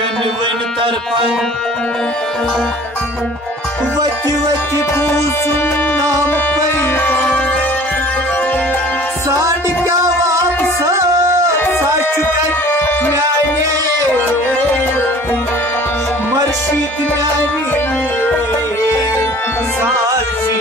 One तरफन वति वति पूसुन नाम पैगाम साड़ क्या वापस साचुकन म्याने मर्शिद म्याने साजी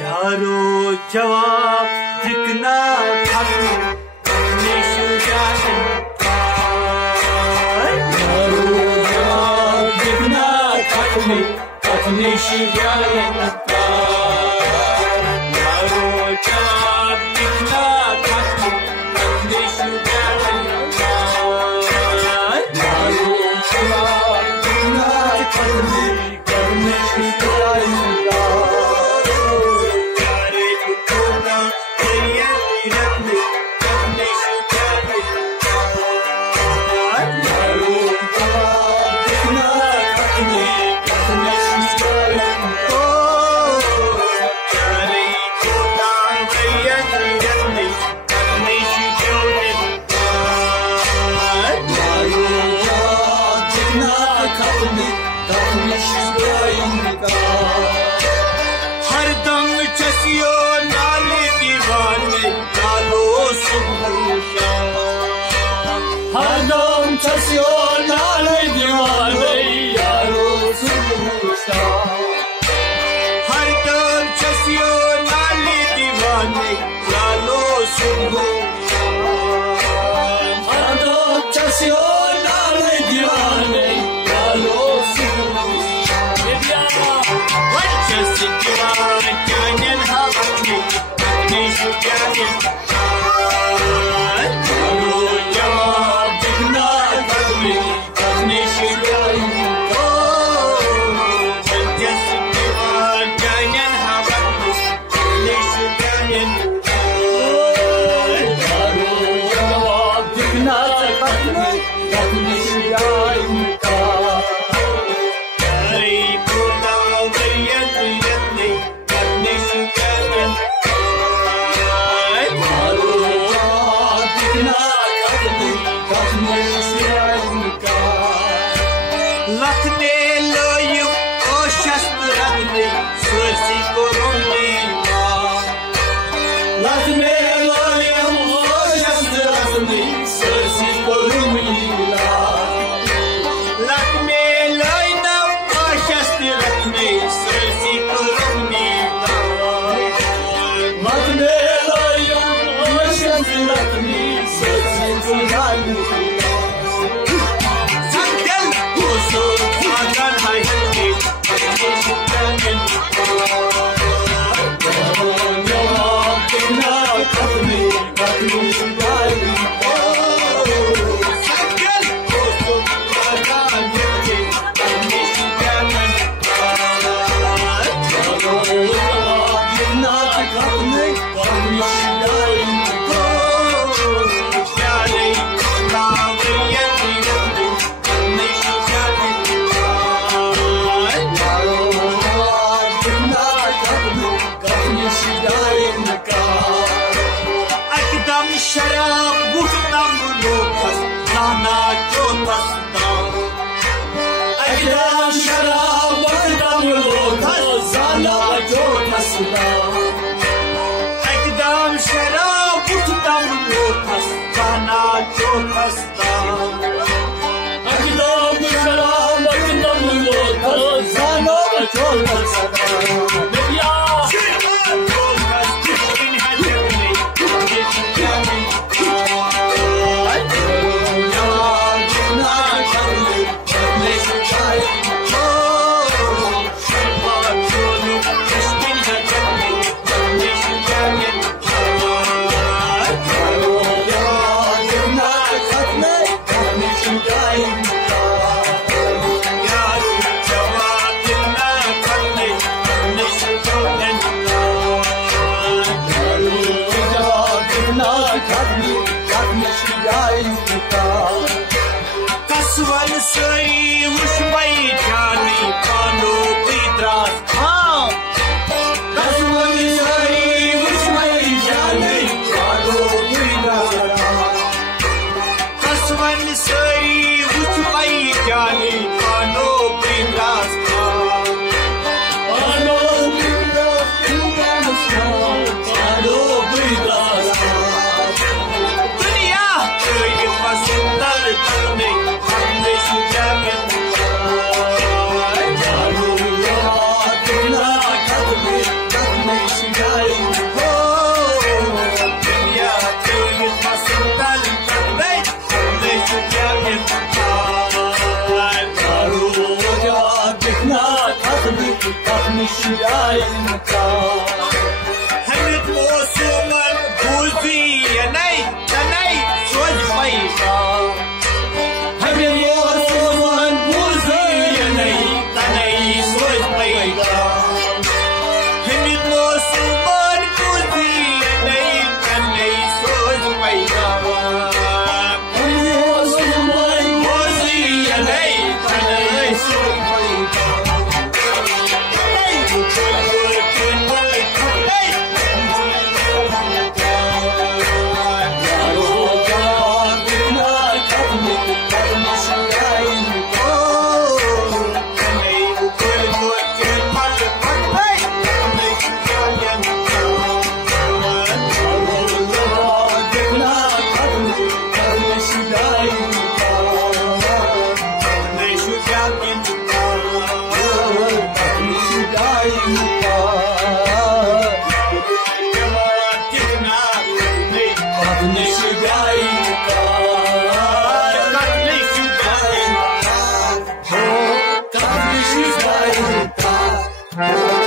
यारो जवाब दिखना हरदम चसियो नाले दीवाने डालो सुबह हरदम चसियो नाले दीवाने यारो सुबह हरदम चसियो नाले दीवाने डालो सुबह हरदम चसियो नाले दीवाने डालो सुबह Canyon Havani, Nishu Canyon, Jawab Digna Havani, Nishu Canyon, Jessica Canyon Havani, Nishu Canyon, Jawab Digna Havani, Nishu Canyon. Lakne loyum o shastrani sursi korunima Lakne loyum o shastrani sursi korunima Lakne loyum o shastrani sursi korunima Lakne loyum o shastrani sursi korunima शराब बुझतम locus जाना जो तस्ता एकदम शराब बुझतम locus जाना जो तस्ता एकदम शराब बुझतम locus जाना जो तस्ता एकदम शराब बुझतम लोकस जाना जो तस्ता Kasvan sari ush bai jani शुदाइन का हमित मोसुमन गुजी नहीं तनई सोच पैसा हमें मोसुमन गुजी नहीं तनई सोच पैसा हमित मोसुमन गुजी नहीं तनई सोच पैसा मोसुमन गुजी नहीं तनई सोच She's dying.